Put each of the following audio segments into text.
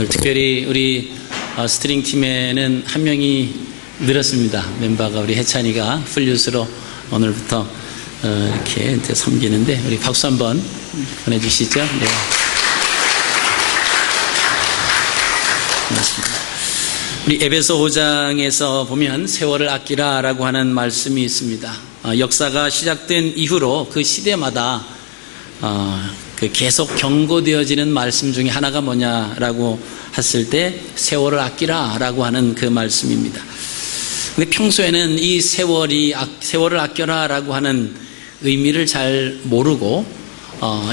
오늘 특별히 우리 스트링 팀에는 한 명이 늘었습니다. 멤버가 우리 해찬이가 플룻으로 오늘부터 이렇게 이제 섬기는데 우리 박수 한번 보내주시죠. 네. 고맙습니다. 우리 에베소 5장에서 보면 세월을 아끼라라고 하는 말씀이 있습니다. 역사가 시작된 이후로 그 시대마다 계속 경고되어지는 말씀 중에 하나가 뭐냐라고 했을 때 세월을 아끼라라고 하는 그 말씀입니다. 근데 평소에는 이 세월을 아껴라라고 하는 의미를 잘 모르고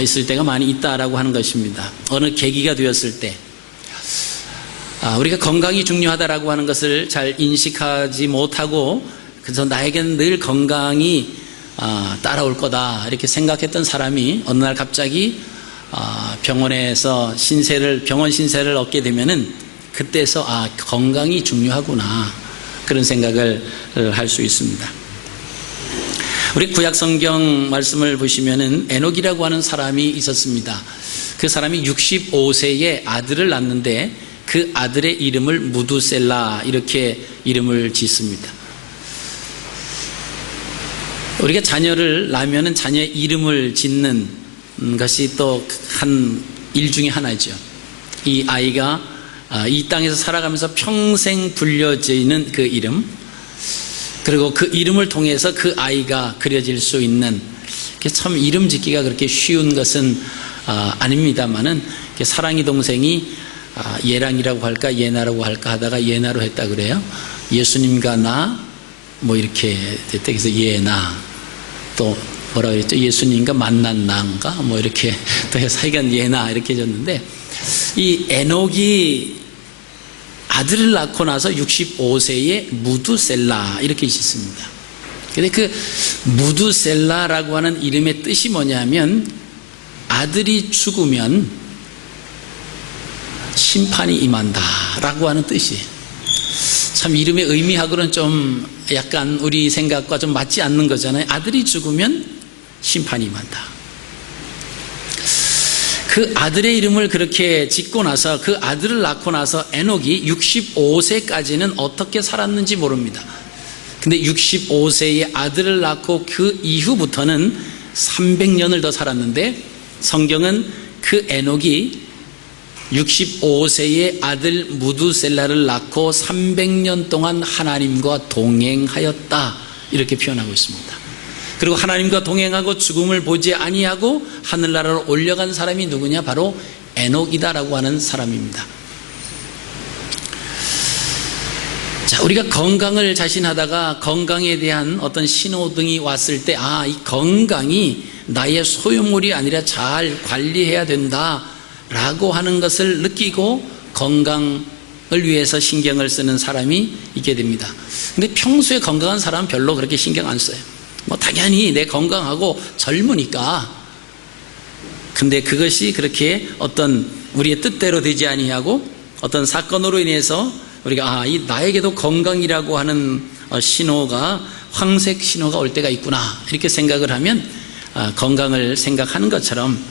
있을 때가 많이 있다라고 하는 것입니다. 어느 계기가 되었을 때 우리가 건강이 중요하다라고 하는 것을 잘 인식하지 못하고 그래서 나에게는 늘 건강이 따라올 거다 이렇게 생각했던 사람이 어느 날 갑자기 병원에서 병원 신세를 얻게 되면은 그때서 건강이 중요하구나 그런 생각을 할 수 있습니다. 우리 구약 성경 말씀을 보시면은 에녹이라고 하는 사람이 있었습니다. 그 사람이 65세에 아들을 낳는데 그 아들의 이름을 무두셀라 이렇게 이름을 짓습니다. 우리가 자녀를 낳으면 자녀의 이름을 짓는 것이 또 한 일 중에 하나죠. 이 아이가 이 땅에서 살아가면서 평생 불려지는 그 이름, 그리고 그 이름을 통해서 그 아이가 그려질 수 있는, 참 이름 짓기가 그렇게 쉬운 것은 아닙니다만은 사랑이 동생이 예랑이라고 할까 예나라고 할까 하다가 예나로 했다 그래요. 예수님과 나 뭐 이렇게 됐다. 그래서 예나, 또 뭐라고 했죠? 예수님과 만난 나인가 뭐 이렇게 또 해서 하여간 예나 이렇게 해줬는데, 이 에녹이 아들을 낳고 나서 65세에 무두셀라 이렇게 짓습니다. 근데 그 무두셀라라고 하는 이름의 뜻이 뭐냐면 아들이 죽으면 심판이 임한다 라고 하는 뜻이에요. 참 이름의 의미하고는 좀 약간 우리 생각과 좀 맞지 않는 거잖아요. 아들이 죽으면 심판이 임한다. 그 아들의 이름을 그렇게 짓고 나서 그 아들을 낳고 나서 에녹이 65세까지는 어떻게 살았는지 모릅니다. 근데 65세에 아들을 낳고 그 이후부터는 300년을 더 살았는데, 성경은 그 에녹이 65세의 아들 무두셀라를 낳고 300년 동안 하나님과 동행하였다 이렇게 표현하고 있습니다. 그리고 하나님과 동행하고 죽음을 보지 아니하고 하늘나라로 올려간 사람이 누구냐? 바로 에녹이다라고 하는 사람입니다. 자, 우리가 건강을 자신하다가 건강에 대한 어떤 신호등이 왔을 때 이 건강이 나의 소유물이 아니라 잘 관리해야 된다 라고 하는 것을 느끼고 건강을 위해서 신경을 쓰는 사람이 있게 됩니다. 근데 평소에 건강한 사람은 별로 그렇게 신경 안 써요. 뭐 당연히 내 건강하고 젊으니까. 근데 그것이 그렇게 어떤 우리의 뜻대로 되지 아니하고 어떤 사건으로 인해서 우리가 나에게도 건강이라고 하는 신호가, 황색 신호가 올 때가 있구나 이렇게 생각을 하면 건강을 생각하는 것처럼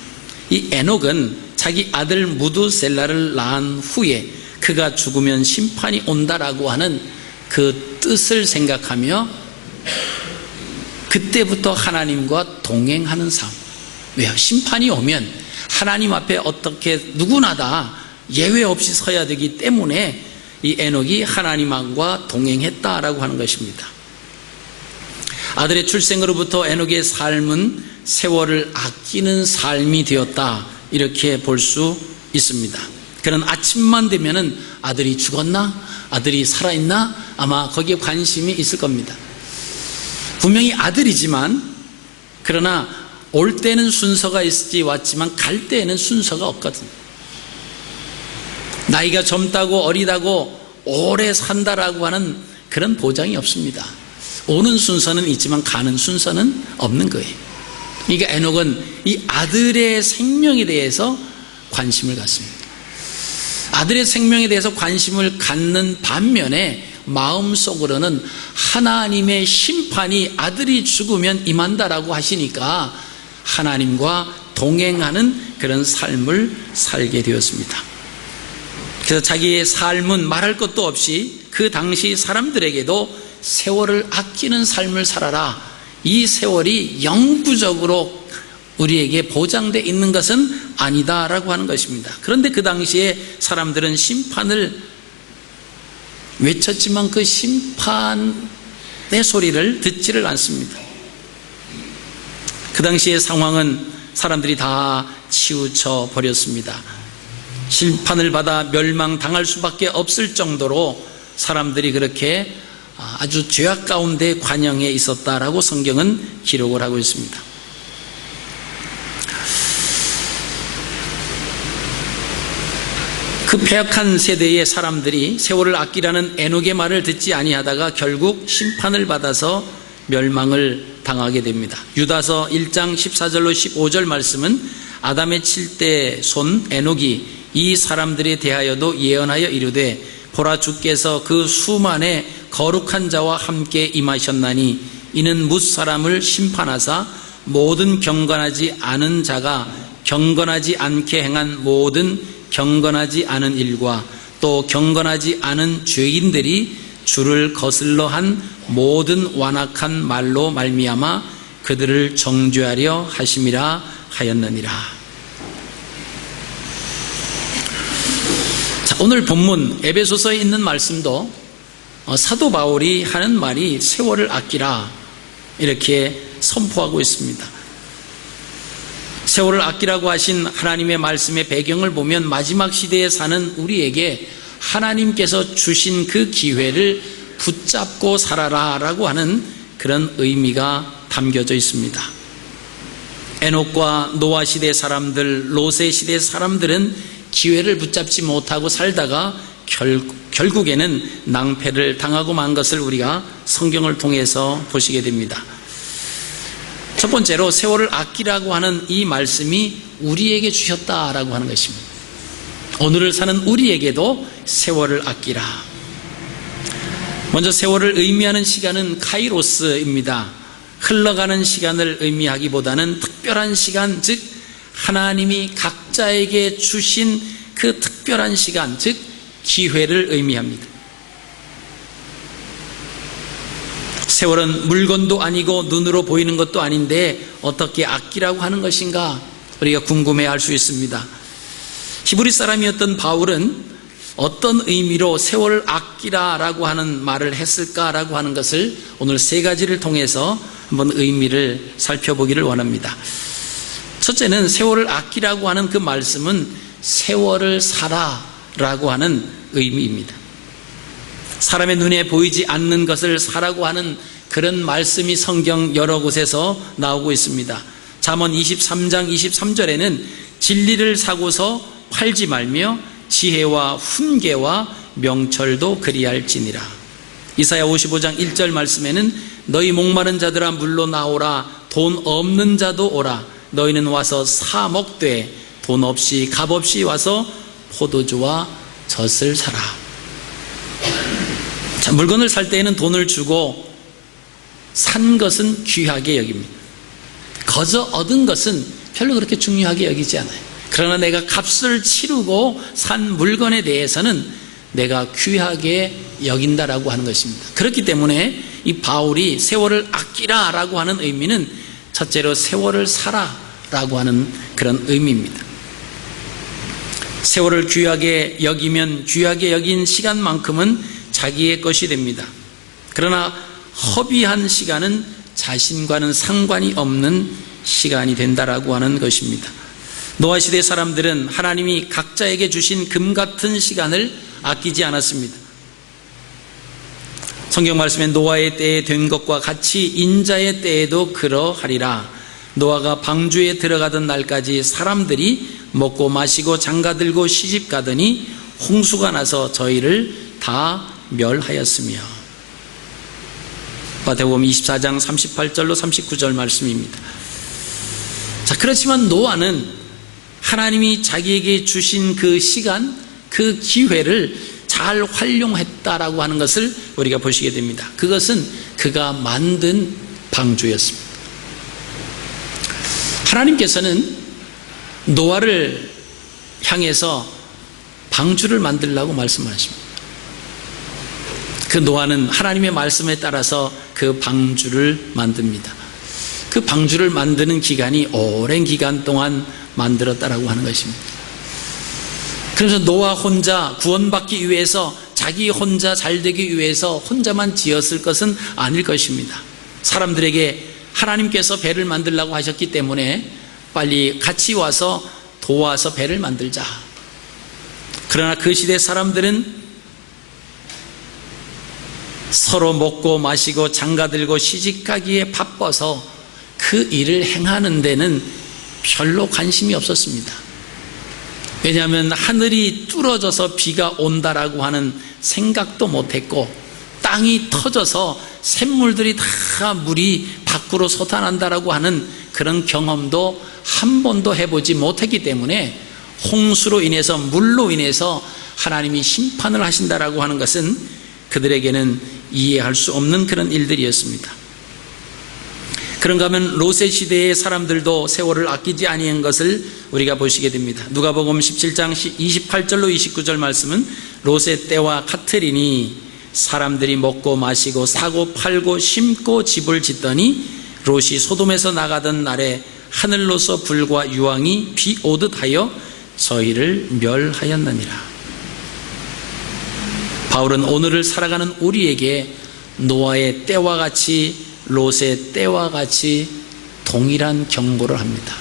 이 에녹은 자기 아들 무두셀라를 낳은 후에 그가 죽으면 심판이 온다라고 하는 그 뜻을 생각하며 그때부터 하나님과 동행하는 삶. 왜요? 심판이 오면 하나님 앞에 어떻게 누구나 다 예외 없이 서야 되기 때문에 이 에녹이 하나님과 동행했다라고 하는 것입니다. 아들의 출생으로부터 에녹의 삶은 세월을 아끼는 삶이 되었다 이렇게 볼 수 있습니다. 그런 아침만 되면은 아들이 죽었나? 아들이 살아있나? 아마 거기에 관심이 있을 겁니다. 분명히 아들이지만, 그러나 올 때는 순서가 있을지 왔지만 갈 때에는 순서가 없거든요. 나이가 젊다고 어리다고 오래 산다라고 하는 그런 보장이 없습니다. 오는 순서는 있지만 가는 순서는 없는 거예요. 그러니까 에녹은 이 아들의 생명에 대해서 관심을 갖습니다. 아들의 생명에 대해서 관심을 갖는 반면에 마음속으로는 하나님의 심판이 아들이 죽으면 임한다라고 하시니까 하나님과 동행하는 그런 삶을 살게 되었습니다. 그래서 자기의 삶은 말할 것도 없이 그 당시 사람들에게도 세월을 아끼는 삶을 살아라, 이 세월이 영구적으로 우리에게 보장되어 있는 것은 아니다라고 하는 것입니다. 그런데 그 당시에 사람들은 심판을 외쳤지만 그 심판의 소리를 듣지를 않습니다. 그 당시의 상황은 사람들이 다 치우쳐 버렸습니다. 심판을 받아 멸망당할 수밖에 없을 정도로 사람들이 그렇게 아주 죄악 가운데 관영해 있었다라고 성경은 기록을 하고 있습니다. 그 패역한 세대의 사람들이 세월을 아끼라는 에녹의 말을 듣지 아니하다가 결국 심판을 받아서 멸망을 당하게 됩니다. 유다서 1장 14절로 15절 말씀은 아담의 7대 손 에녹이 이 사람들에 대하여도 예언하여 이르되 보라, 주께서 그 수만의 거룩한 자와 함께 임하셨나니 이는 뭇사람을 심판하사 모든 경건하지 않은 자가 경건하지 않게 행한 모든 경건하지 않은 일과 또 경건하지 않은 죄인들이 주를 거슬러 한 모든 완악한 말로 말미암아 그들을 정죄하려 하심이라 하였느니라. 자, 오늘 본문 에베소서에 있는 말씀도 사도 바울이 하는 말이 세월을 아끼라 이렇게 선포하고 있습니다. 세월을 아끼라고 하신 하나님의 말씀의 배경을 보면 마지막 시대에 사는 우리에게 하나님께서 주신 그 기회를 붙잡고 살아라 라고 하는 그런 의미가 담겨져 있습니다. 에녹과 노아 시대 사람들, 롯의 시대 사람들은 기회를 붙잡지 못하고 살다가 결국에는 낭패를 당하고 만 것을 우리가 성경을 통해서 보시게 됩니다. 첫 번째로 세월을 아끼라고 하는 이 말씀이 우리에게 주셨다라고 하는 것입니다. 오늘을 사는 우리에게도 세월을 아끼라. 먼저 세월을 의미하는 시간은 카이로스입니다. 흘러가는 시간을 의미하기보다는 특별한 시간, 즉 하나님이 각자에게 주신 그 특별한 시간, 즉 기회를 의미합니다. 세월은 물건도 아니고 눈으로 보이는 것도 아닌데 어떻게 아끼라고 하는 것인가 우리가 궁금해할 수 있습니다. 히브리 사람이었던 바울은 어떤 의미로 세월을 아끼라라고 하는 말을 했을까라고 하는 것을 오늘 세 가지를 통해서 한번 의미를 살펴보기를 원합니다. 첫째는 세월을 아끼라고 하는 그 말씀은 세월을 살아라고 하는 의미입니다. 사람의 눈에 보이지 않는 것을 사라고 하는 그런 말씀이 성경 여러 곳에서 나오고 있습니다. 잠언 23장 23절에는 진리를 사고서 팔지 말며 지혜와 훈계와 명철도 그리할지니라. 이사야 55장 1절 말씀에는 너희 목마른 자들아 물로 나오라, 돈 없는 자도 오라, 너희는 와서 사 먹되 돈 없이 값 없이 와서 포도주와 젖을 사라. 자, 물건을 살 때에는 돈을 주고 산 것은 귀하게 여깁니다. 거저 얻은 것은 별로 그렇게 중요하게 여기지 않아요. 그러나 내가 값을 치르고 산 물건에 대해서는 내가 귀하게 여긴다라고 하는 것입니다. 그렇기 때문에 이 바울이 세월을 아끼라라고 하는 의미는 첫째로 세월을 살아라고 하는 그런 의미입니다. 세월을 귀하게 여기면 귀하게 여긴 시간만큼은 자기의 것이 됩니다. 그러나 허비한 시간은 자신과는 상관이 없는 시간이 된다라고 하는 것입니다. 노아 시대 사람들은 하나님이 각자에게 주신 금 같은 시간을 아끼지 않았습니다. 성경 말씀에 노아의 때에 된 것과 같이 인자의 때에도 그러하리라. 노아가 방주에 들어가던 날까지 사람들이 먹고 마시고 장가들고 시집가더니 홍수가 나서 저희를 다 멸하였으며. 마태복음 24장 38절로 39절 말씀입니다. 자, 그렇지만 노아는 하나님이 자기에게 주신 그 시간, 그 기회를 잘 활용했다라고 하는 것을 우리가 보시게 됩니다. 그것은 그가 만든 방주였습니다. 하나님께서는 노아를 향해서 방주를 만들라고 말씀을 하십니다. 그 노아는 하나님의 말씀에 따라서 그 방주를 만듭니다. 그 방주를 만드는 기간이 오랜 기간 동안 만들었다라고 하는 것입니다. 그래서 노아 혼자 구원받기 위해서, 자기 혼자 잘되기 위해서 혼자만 지었을 것은 아닐 것입니다. 사람들에게 하나님께서 배를 만들라고 하셨기 때문에 빨리 같이 와서 도와서 배를 만들자. 그러나 그 시대 사람들은 서로 먹고 마시고 장가들고 시집가기에 바빠서 그 일을 행하는 데는 별로 관심이 없었습니다. 왜냐하면 하늘이 뚫어져서 비가 온다라고 하는 생각도 못했고, 땅이 터져서 샘물들이 다 물이 밖으로 솟아난다라고 하는 그런 경험도 한 번도 해보지 못했기 때문에, 홍수로 인해서, 물로 인해서 하나님이 심판을 하신다라고 하는 것은 그들에게는 이해할 수 없는 그런 일들이었습니다. 그런가 하면 롯의 시대의 사람들도 세월을 아끼지 아니한 것을 우리가 보시게 됩니다. 누가복음 17장 28절로 29절 말씀은 롯의 때와 같으리니 사람들이 먹고 마시고 사고 팔고 심고 집을 짓더니 롯이 소돔에서 나가던 날에 하늘로서 불과 유황이 비 오듯 하여 저희를 멸하였느니라. 바울은 오늘을 살아가는 우리에게 노아의 때와 같이, 롯의 때와 같이 동일한 경고를 합니다.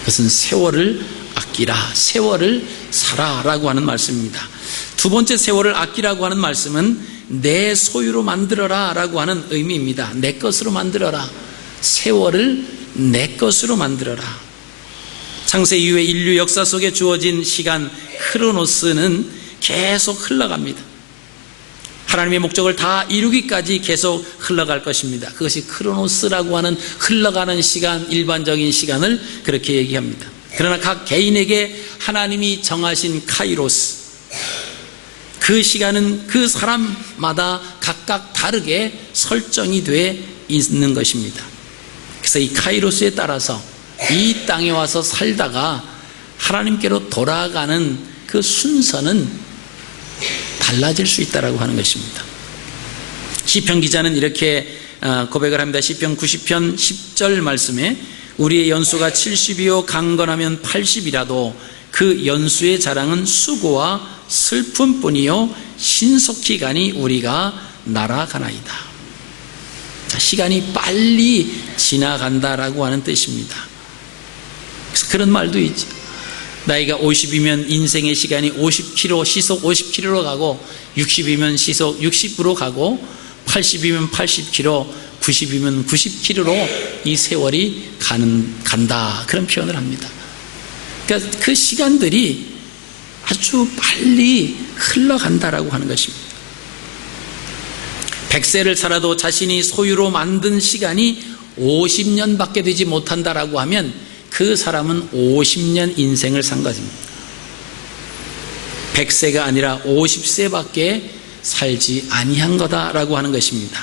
그것은 세월을 아끼라, 세월을 살아라고 하는 말씀입니다. 두 번째 세월을 아끼라고 하는 말씀은 내 소유로 만들어라 라고 하는 의미입니다. 내 것으로 만들어라. 세월을 내 것으로 만들어라. 창세 이후에 인류 역사 속에 주어진 시간 크로노스는 계속 흘러갑니다. 하나님의 목적을 다 이루기까지 계속 흘러갈 것입니다. 그것이 크로노스라고 하는 흘러가는 시간, 일반적인 시간을 그렇게 얘기합니다. 그러나 각 개인에게 하나님이 정하신 카이로스, 그 시간은 그 사람마다 각각 다르게 설정이 돼 있는 것입니다. 그래서 이 카이로스에 따라서 이 땅에 와서 살다가 하나님께로 돌아가는 그 순서는 달라질 수 있다라고 하는 것입니다. 시편 기자는 이렇게 고백을 합니다. 시편 90편 10절 말씀에 우리의 연수가 70이요 강건하면 80이라도 그 연수의 자랑은 수고와 슬픔뿐이요 신속히 가니 우리가 날아가나이다. 자, 시간이 빨리 지나간다라고 하는 뜻입니다. 그래서 그런 말도 있죠. 나이가 50이면 인생의 시간이 50km, 시속 50km로 가고, 60이면 시속 60으로 가고, 80이면 80km, 90이면 90km로 이 세월이 간다. 그런 표현을 합니다. 그러니까 그 시간들이 아주 빨리 흘러간다라고 하는 것입니다. 100세를 살아도 자신이 소유로 만든 시간이 50년밖에 되지 못한다라고 하면 그 사람은 50년 인생을 산 것입니다. 100세가 아니라 50세밖에 살지 아니한 거다라고 하는 것입니다.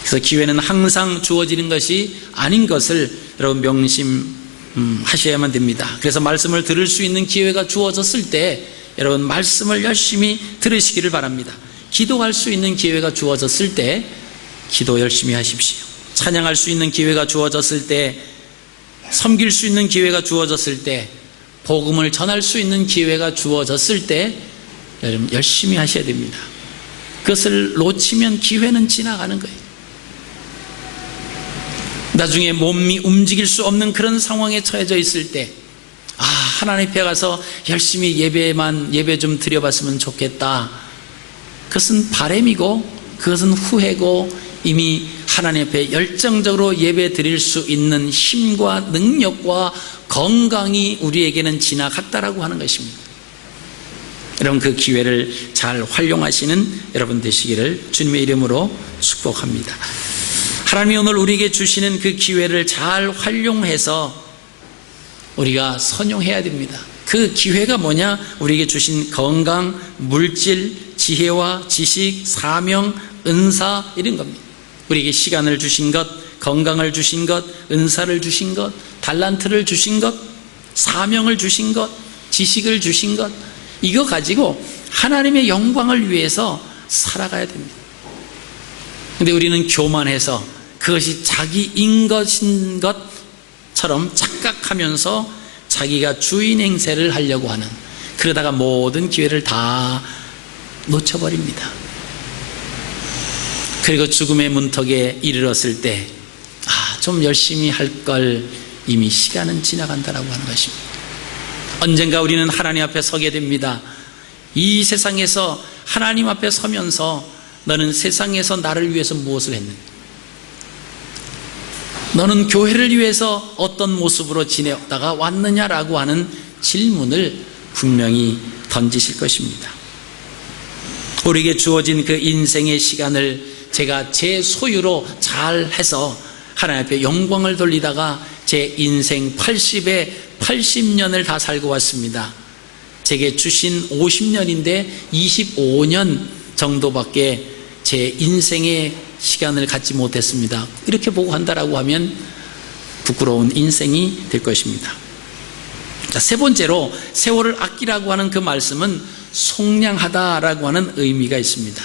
그래서 기회는 항상 주어지는 것이 아닌 것을 여러분 명심하셔야만 됩니다. 그래서 말씀을 들을 수 있는 기회가 주어졌을 때 여러분 말씀을 열심히 들으시기를 바랍니다. 기도할 수 있는 기회가 주어졌을 때 기도 열심히 하십시오. 찬양할 수 있는 기회가 주어졌을 때, 섬길 수 있는 기회가 주어졌을 때, 복음을 전할 수 있는 기회가 주어졌을 때 여러분 열심히 하셔야 됩니다. 그것을 놓치면 기회는 지나가는 거예요. 나중에 몸이 움직일 수 없는 그런 상황에 처해져 있을 때, 하나님 앞에 가서 열심히 예배 좀 드려봤으면 좋겠다. 그것은 바람이고 그것은 후회고, 이미 하나님 앞에 열정적으로 예배 드릴 수 있는 힘과 능력과 건강이 우리에게는 지나갔다라고 하는 것입니다. 여러분 그 기회를 잘 활용하시는 여러분 되시기를 주님의 이름으로 축복합니다. 하나님이 오늘 우리에게 주시는 그 기회를 잘 활용해서 우리가 선용해야 됩니다. 그 기회가 뭐냐? 우리에게 주신 건강, 물질, 지혜와 지식, 사명, 은사, 이런 겁니다. 우리에게 시간을 주신 것, 건강을 주신 것, 은사를 주신 것, 달란트를 주신 것, 사명을 주신 것, 지식을 주신 것, 이거 가지고 하나님의 영광을 위해서 살아가야 됩니다. 근데 우리는 교만해서 그것이 자기인 것인 것처럼 착각하면서 자기가 주인 행세를 하려고 하는, 그러다가 모든 기회를 다 놓쳐버립니다. 그리고 죽음의 문턱에 이르렀을 때 좀 열심히 할 걸 이미 시간은 지나간다라고 하는 것입니다. 언젠가 우리는 하나님 앞에 서게 됩니다. 이 세상에서 하나님 앞에 서면서 너는 세상에서 나를 위해서 무엇을 했는가? 너는 교회를 위해서 어떤 모습으로 지내다가 왔느냐라고 하는 질문을 분명히 던지실 것입니다. 우리에게 주어진 그 인생의 시간을 제가 제 소유로 잘 해서 하나님 앞에 영광을 돌리다가 제 인생 80에 80년을 다 살고 왔습니다. 제게 주신 50년인데 25년 정도밖에 제 인생의 시간을 갖지 못했습니다. 이렇게 보고 한다라고 하면 부끄러운 인생이 될 것입니다. 자, 세 번째로 세월을 아끼라고 하는 그 말씀은 속량하다라고 하는 의미가 있습니다.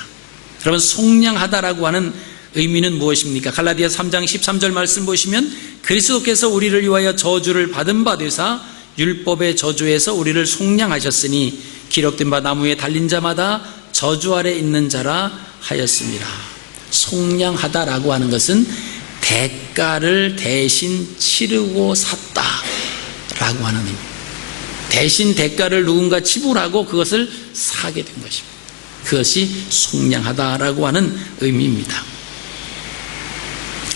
여러분, 속량하다라고 하는 의미는 무엇입니까? 갈라디아서 3장 13절 말씀 보시면 그리스도께서 우리를 위하여 저주를 받은 바 되사 율법의 저주에서 우리를 속량하셨으니 기록된 바 나무에 달린 자마다 저주 아래 있는 자라 하였습니다. 속량하다라고 하는 것은 대가를 대신 치르고 샀다라고 하는 의미. 대신 대가를 누군가 지불하고 그것을 사게 된 것입니다. 그것이 속량하다라고 하는 의미입니다.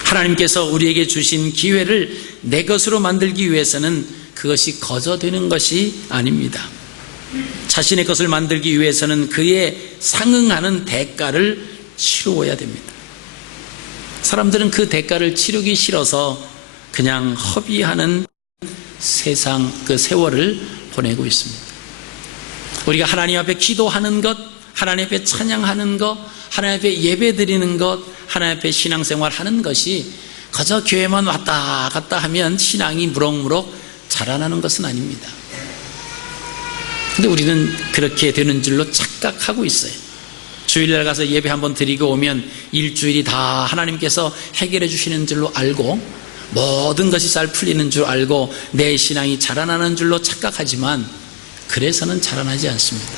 하나님께서 우리에게 주신 기회를 내 것으로 만들기 위해서는 그것이 거저되는 것이 아닙니다. 자신의 것을 만들기 위해서는 그에 상응하는 대가를 치루어야 됩니다. 사람들은 그 대가를 치르기 싫어서 그냥 허비하는 세상, 그 세월을 보내고 있습니다. 우리가 하나님 앞에 기도하는 것, 하나님 앞에 찬양하는 것, 하나님 앞에 예배 드리는 것, 하나님 앞에 신앙생활 하는 것이 그저 교회만 왔다 갔다 하면 신앙이 무럭무럭 자라나는 것은 아닙니다. 근데 우리는 그렇게 되는 줄로 착각하고 있어요. 주일날 가서 예배 한번 드리고 오면 일주일이 다 하나님께서 해결해 주시는 줄로 알고 모든 것이 잘 풀리는 줄 알고 내 신앙이 자라나는 줄로 착각하지만 그래서는 자라나지 않습니다.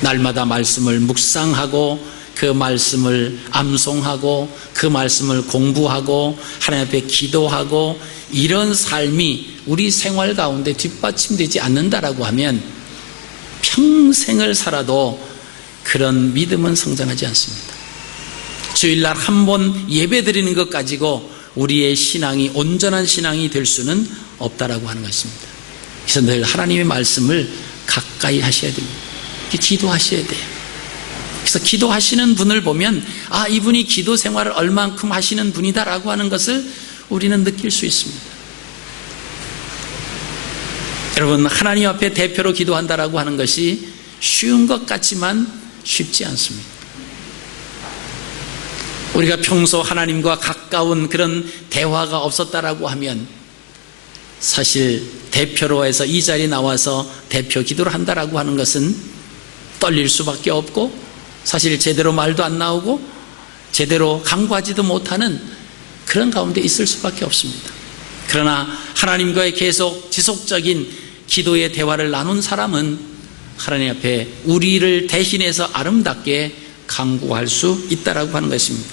날마다 말씀을 묵상하고 그 말씀을 암송하고 그 말씀을 공부하고 하나님 앞에 기도하고 이런 삶이 우리 생활 가운데 뒷받침되지 않는다라고 하면 평생을 살아도 그런 믿음은 성장하지 않습니다. 주일날 한 번 예배 드리는 것 가지고 우리의 신앙이 온전한 신앙이 될 수는 없다라고 하는 것입니다. 그래서 늘 하나님의 말씀을 가까이 하셔야 됩니다. 기도하셔야 돼요. 그래서 기도하시는 분을 보면 이분이 기도 생활을 얼만큼 하시는 분이다라고 하는 것을 우리는 느낄 수 있습니다. 여러분, 하나님 앞에 대표로 기도한다라고 하는 것이 쉬운 것 같지만 쉽지 않습니다. 우리가 평소 하나님과 가까운 그런 대화가 없었다라고 하면 사실 대표로 해서 이 자리에 나와서 대표 기도를 한다라고 하는 것은 떨릴 수밖에 없고 사실 제대로 말도 안 나오고 제대로 강구하지도 못하는 그런 가운데 있을 수밖에 없습니다. 그러나 하나님과의 계속 지속적인 기도의 대화를 나눈 사람은 하나님 앞에 우리를 대신해서 아름답게 강구할 수 있다라고 하는 것입니다.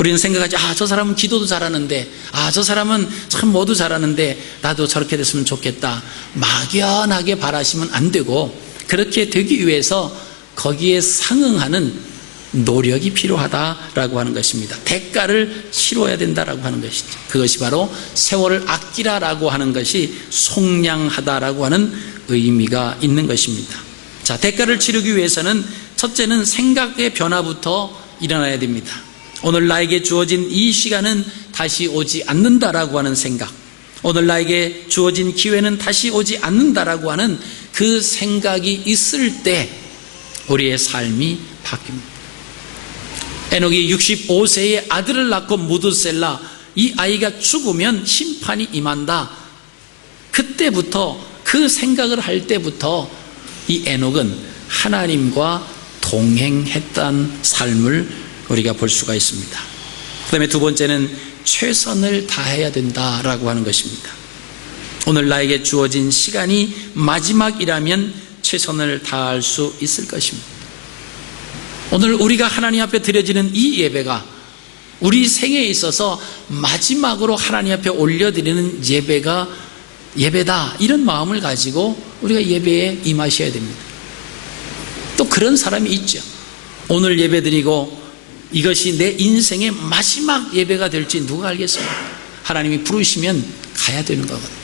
우리는 생각하지, 저 사람은 기도도 잘하는데, 저 사람은 참 뭐도 잘하는데 나도 저렇게 됐으면 좋겠다, 막연하게 바라시면 안 되고 그렇게 되기 위해서 거기에 상응하는 노력이 필요하다라고 하는 것입니다. 대가를 치러야 된다라고 하는 것이죠. 그것이 바로 세월을 아끼라라고 하는 것이 속량하다라고 하는 의미가 있는 것입니다. 자, 대가를 치르기 위해서는 첫째는 생각의 변화부터 일어나야 됩니다. 오늘 나에게 주어진 이 시간은 다시 오지 않는다라고 하는 생각, 오늘 나에게 주어진 기회는 다시 오지 않는다라고 하는 그 생각이 있을 때 우리의 삶이 바뀝니다. 에녹이 65세의 아들을 낳고 무드셀라, 이 아이가 죽으면 심판이 임한다. 그때부터, 그 생각을 할 때부터 이 에녹은 하나님과 동행했던 삶을 우리가 볼 수가 있습니다. 그 다음에 두 번째는 최선을 다해야 된다라고 하는 것입니다. 오늘 나에게 주어진 시간이 마지막이라면 최선을 다할 수 있을 것입니다. 오늘 우리가 하나님 앞에 드려지는 이 예배가 우리 생애에 있어서 마지막으로 하나님 앞에 올려드리는 예배다, 이런 마음을 가지고 우리가 예배에 임하셔야 됩니다. 또 그런 사람이 있죠. 오늘 예배드리고 이것이 내 인생의 마지막 예배가 될지 누가 알겠습니까? 하나님이 부르시면 가야 되는 거거든요.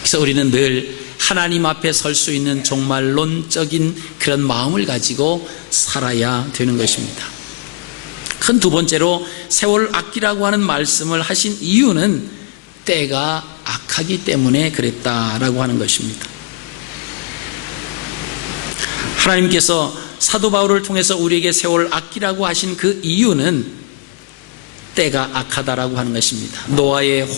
그래서 우리는 늘 하나님 앞에 설 수 있는 종말론적인 그런 마음을 가지고 살아야 되는 것입니다. 큰 두 번째로 세월을 아끼라고 하는 말씀을 하신 이유는 때가 악하기 때문에 그랬다라고 하는 것입니다. 하나님께서 사도 바울을 통해서 우리에게 세월을 아끼라고 하신 그 이유는 때가 악하다라고 하는 것입니다. 노아의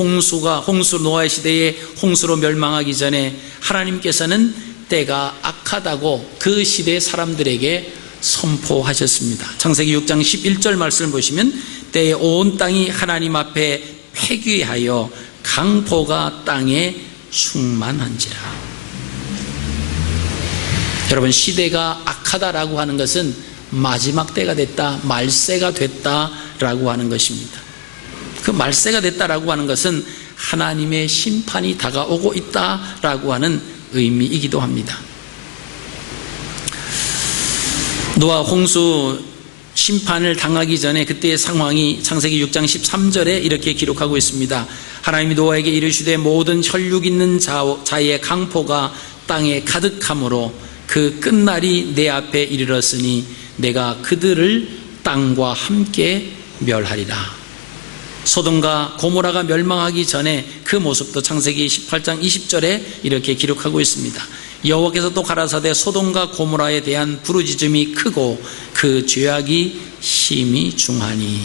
노아의 시대에 홍수로 멸망하기 전에 하나님께서는 때가 악하다고 그 시대 사람들에게 선포하셨습니다. 창세기 6장 11절 말씀을 보시면 때에 온 땅이 하나님 앞에 폐귀하여 강포가 땅에 충만한지라. 여러분, 시대가 악하다라고 하는 것은 마지막 때가 됐다, 말세가 됐다라고 하는 것입니다. 그 말세가 됐다라고 하는 것은 하나님의 심판이 다가오고 있다라고 하는 의미이기도 합니다. 노아 홍수 심판을 당하기 전에 그때의 상황이 창세기 6장 13절에 이렇게 기록하고 있습니다. 하나님이 노아에게 이르시되 모든 혈육 있는 자의 강포가 땅에 가득함으로 그 끝날이 내 앞에 이르렀으니 내가 그들을 땅과 함께 멸하리라. 소돔과 고모라가 멸망하기 전에 그 모습도 창세기 18장 20절에 이렇게 기록하고 있습니다. 여호와께서 또 가라사대 소돔과 고모라에 대한 부르짖음이 크고 그 죄악이 심히 중하니.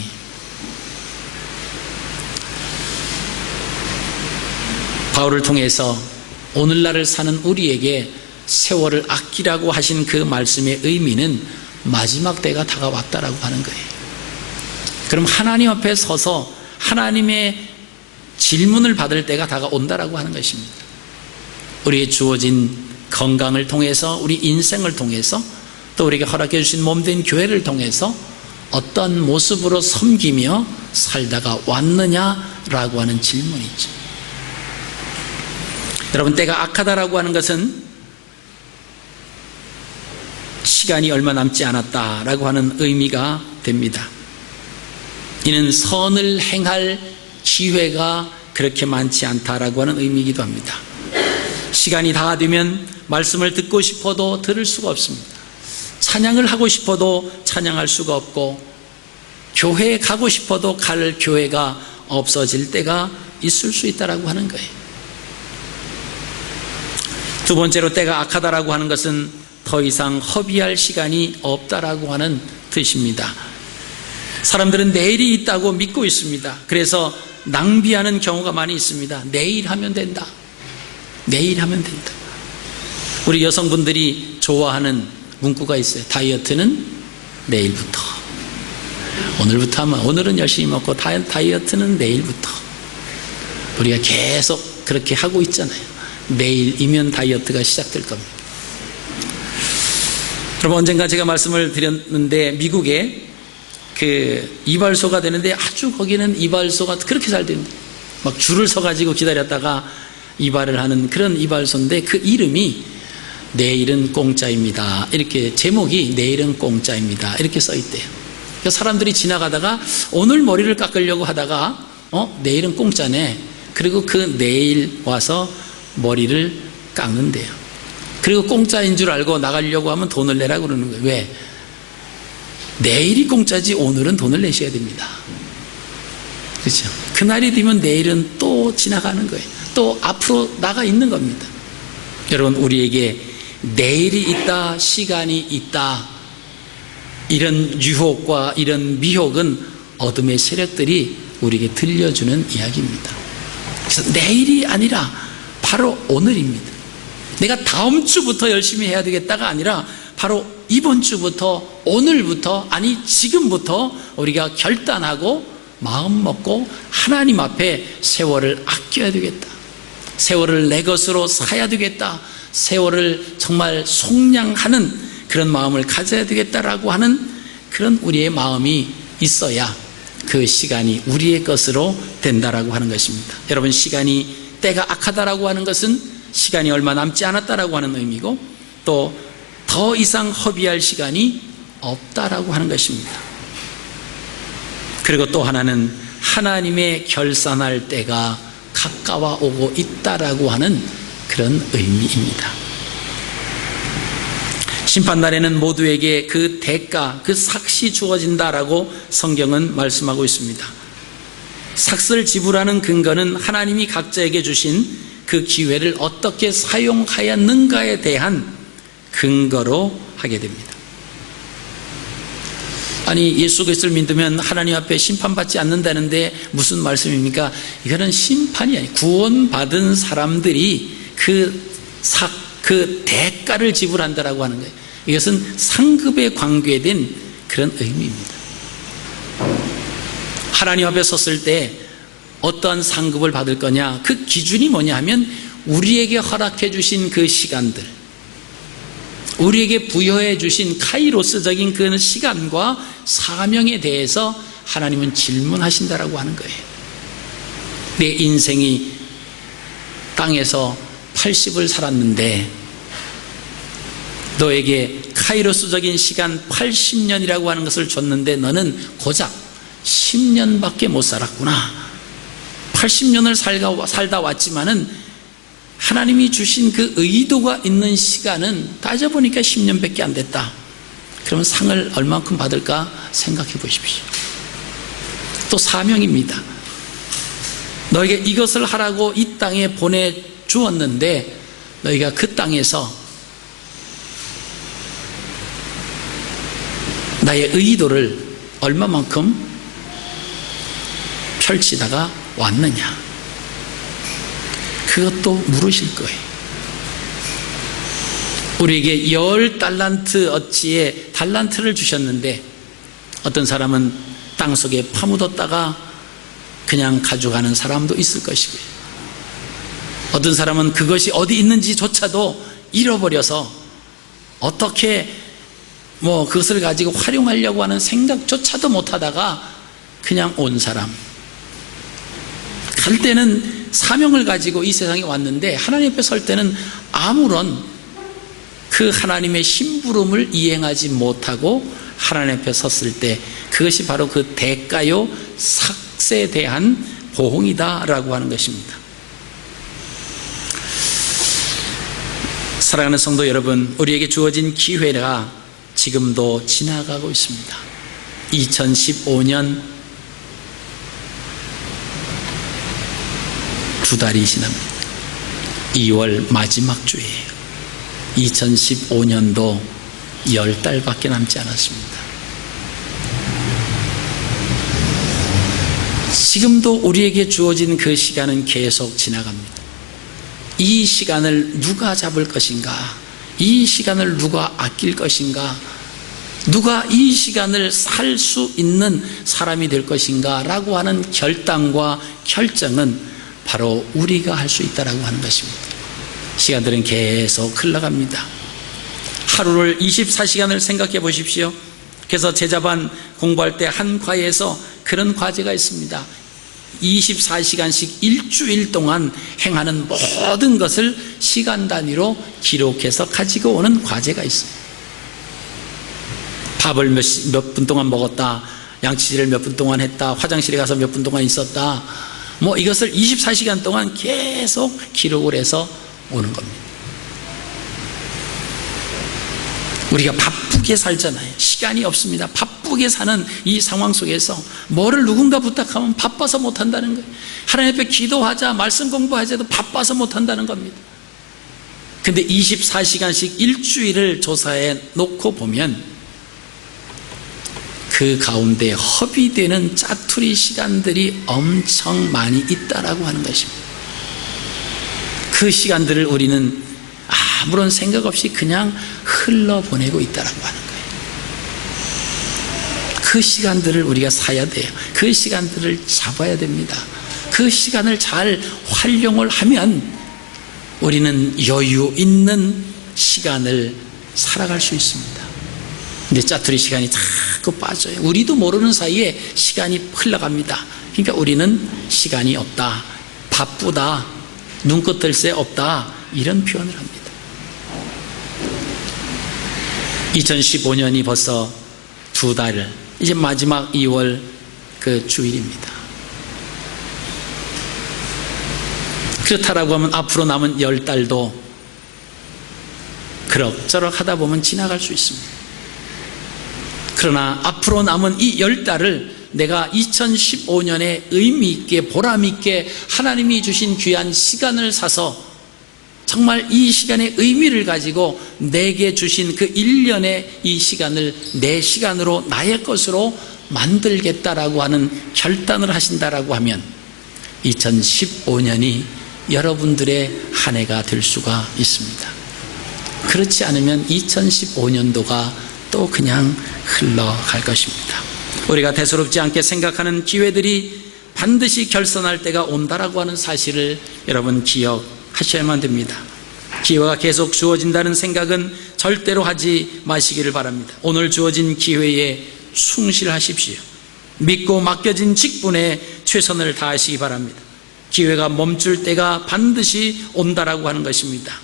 바울을 통해서 오늘날을 사는 우리에게 세월을 아끼라고 하신 그 말씀의 의미는 마지막 때가 다가왔다라고 하는 거예요. 그럼 하나님 앞에 서서 하나님의 질문을 받을 때가 다가온다라고 하는 것입니다. 우리의 주어진 건강을 통해서, 우리 인생을 통해서, 또 우리에게 허락해 주신 몸된 교회를 통해서 어떤 모습으로 섬기며 살다가 왔느냐라고 하는 질문이죠. 여러분, 때가 악하다라고 하는 것은 시간이 얼마 남지 않았다라고 하는 의미가 됩니다. 이는 선을 행할 기회가 그렇게 많지 않다라고 하는 의미이기도 합니다. 시간이 다 되면 말씀을 듣고 싶어도 들을 수가 없습니다. 찬양을 하고 싶어도 찬양할 수가 없고, 교회에 가고 싶어도 갈 교회가 없어질 때가 있을 수 있다라고 하는 거예요. 두 번째로 때가 악하다라고 하는 것은 더 이상 허비할 시간이 없다라고 하는 뜻입니다. 사람들은 내일이 있다고 믿고 있습니다. 그래서 낭비하는 경우가 많이 있습니다. 내일 하면 된다. 내일 하면 된다. 우리 여성분들이 좋아하는 문구가 있어요. 다이어트는 내일부터. 오늘부터 하면, 오늘은 열심히 먹고 다이어트는 내일부터. 우리가 계속 그렇게 하고 있잖아요. 내일이면 다이어트가 시작될 겁니다. 여러분, 언젠가 제가 말씀을 드렸는데 미국에 그 이발소가 되는데 아주 거기는 이발소가 그렇게 잘 되는데 막 줄을 서가지고 기다렸다가 이발을 하는 그런 이발소인데 그 이름이 내일은 공짜입니다. 이렇게 제목이 내일은 공짜입니다. 이렇게 써 있대요. 그러니까 사람들이 지나가다가 오늘 머리를 깎으려고 하다가 내일은 공짜네. 그리고 그 내일 와서 머리를 깎는데요. 그리고 공짜인 줄 알고 나가려고 하면 돈을 내라고 그러는 거예요. 왜? 내일이 공짜지 오늘은 돈을 내셔야 됩니다. 그렇죠? 그날이 되면 내일은 또 지나가는 거예요. 또 앞으로 나가 있는 겁니다. 여러분, 우리에게 내일이 있다, 시간이 있다, 이런 유혹과 이런 미혹은 어둠의 세력들이 우리에게 들려주는 이야기입니다. 그래서 내일이 아니라 바로 오늘입니다. 내가 다음 주부터 열심히 해야 되겠다가 아니라 바로 이번 주부터, 오늘부터, 아니 지금부터 우리가 결단하고 마음 먹고 하나님 앞에 세월을 아껴야 되겠다, 세월을 내 것으로 사야 되겠다, 세월을 정말 속량하는 그런 마음을 가져야 되겠다라고 하는 그런 우리의 마음이 있어야 그 시간이 우리의 것으로 된다라고 하는 것입니다. 여러분, 시간이 때가 악하다라고 하는 것은 시간이 얼마 남지 않았다라고 하는 의미고, 또 더 이상 허비할 시간이 없다라고 하는 것입니다. 그리고 또 하나는 하나님의 결산할 때가 가까워 오고 있다라고 하는 그런 의미입니다. 심판날에는 모두에게 그 대가, 그 삭시 주어진다라고 성경은 말씀하고 있습니다. 삭스를 지불하는 근거는 하나님이 각자에게 주신 그 기회를 어떻게 사용하였는가에 대한 근거로 하게 됩니다. 아니, 예수 그리스도를 믿으면 하나님 앞에 심판받지 않는다는데 무슨 말씀입니까? 이거는 심판이 아니에요. 구원받은 사람들이 그 대가를 지불한다라고 하는 거예요. 이것은 상급에 관계된 그런 의미입니다. 하나님 앞에 섰을 때 어떠한 상급을 받을 거냐, 그 기준이 뭐냐 하면 우리에게 허락해 주신 그 시간들, 우리에게 부여해 주신 카이로스적인 그 시간과 사명에 대해서 하나님은 질문하신다라고 하는 거예요. 내 인생이 땅에서 80을 살았는데 너에게 카이로스적인 시간 80년이라고 하는 것을 줬는데 너는 고작 10년밖에 못 살았구나. 80년을 살다 왔지만은 하나님이 주신 그 의도가 있는 시간은 따져보니까 10년밖에 안 됐다. 그러면 상을 얼만큼 받을까 생각해 보십시오. 또 사명입니다. 너에게 이것을 하라고 이 땅에 보내주었는데 너희가 그 땅에서 나의 의도를 얼마만큼 펼치다가 왔느냐, 그것도 물으실 거예요. 우리에게 10달란트 어치의 달란트를 주셨는데 어떤 사람은 땅속에 파묻었다가 그냥 가져가는 사람도 있을 것이고요, 어떤 사람은 그것이 어디 있는지조차도 잃어버려서 어떻게 그것을 가지고 활용하려고 하는 생각조차도 못하다가 그냥 온 사람, 갈 때는 사명을 가지고 이 세상에 왔는데 하나님 앞에 설 때는 아무런 그 하나님의 심부름을 이행하지 못하고 하나님 앞에 섰을 때 그것이 바로 그 대가요, 삭스에 대한 보응이다라고 하는 것입니다. 사랑하는 성도 여러분, 우리에게 주어진 기회가 지금도 지나가고 있습니다. 2015년 2달이 지납니다. 2월 마지막 주예요. 2015년도 10달밖에 남지 않았습니다. 지금도 우리에게 주어진 그 시간은 계속 지나갑니다. 이 시간을 누가 잡을 것인가? 이 시간을 누가 아낄 것인가? 누가 이 시간을 살 수 있는 사람이 될 것인가? 라고 하는 결단과 결정은 바로 우리가 할 수 있다라고 하는 것입니다. 시간들은 계속 흘러갑니다. 하루를 24시간을 생각해 보십시오. 그래서 제자반 공부할 때 한 과에서 그런 과제가 있습니다. 24시간씩 일주일 동안 행하는 모든 것을 시간 단위로 기록해서 가지고 오는 과제가 있어요. 밥을 몇 분 동안 먹었다, 양치질을 몇 분 동안 했다, 화장실에 가서 몇 분 동안 있었다, 이것을 24시간 동안 계속 기록을 해서 오는 겁니다. 우리가 바쁘게 살잖아요. 시간이 없습니다. 바쁘게 사는 이 상황 속에서 뭐를 누군가 부탁하면 바빠서 못한다는 거예요. 하나님 앞에 기도하자, 말씀 공부하자도 바빠서 못한다는 겁니다. 근데 24시간씩 일주일을 조사해 놓고 보면 그 가운데 허비되는 짜투리 시간들이 엄청 많이 있다라고 하는 것입니다. 그 시간들을 우리는 아무런 생각 없이 그냥 흘러보내고 있다라고 하는 거예요. 그 시간들을 우리가 사야 돼요. 그 시간들을 잡아야 됩니다. 그 시간을 잘 활용을 하면 우리는 여유 있는 시간을 살아갈 수 있습니다. 근데 짜투리 시간이 자꾸 빠져요. 우리도 모르는 사이에 시간이 흘러갑니다. 그러니까 우리는 시간이 없다, 바쁘다, 눈꽃 들 새 없다, 이런 표현을 합니다. 2015년이 벌써 2달, 이제 마지막 2월 그 주일입니다. 그렇다라고 하면 앞으로 남은 10달도 그럭저럭 하다 보면 지나갈 수 있습니다. 그러나 앞으로 남은 이 10달을 내가 2015년에 의미 있게 보람 있게 하나님이 주신 귀한 시간을 사서 정말 이 시간의 의미를 가지고 내게 주신 그 1년의 이 시간을 내 시간으로 나의 것으로 만들겠다라고 하는 결단을 하신다라고 하면 2015년이 여러분들의 한 해가 될 수가 있습니다. 그렇지 않으면 2015년도가 또 그냥 흘러갈 것입니다. 우리가 대수롭지 않게 생각하는 기회들이 반드시 결선할 때가 온다라고 하는 사실을 여러분 기억하셔야만 됩니다. 기회가 계속 주어진다는 생각은 절대로 하지 마시기를 바랍니다. 오늘 주어진 기회에 충실하십시오. 믿고 맡겨진 직분에 최선을 다하시기 바랍니다. 기회가 멈출 때가 반드시 온다라고 하는 것입니다.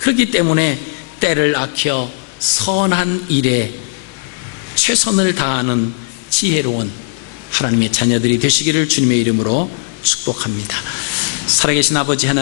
그렇기 때문에 때를 아껴 선한 일에 최선을 다하는 지혜로운 하나님의 자녀들이 되시기를 주님의 이름으로 축복합니다. 살아계신 아버지 하나님,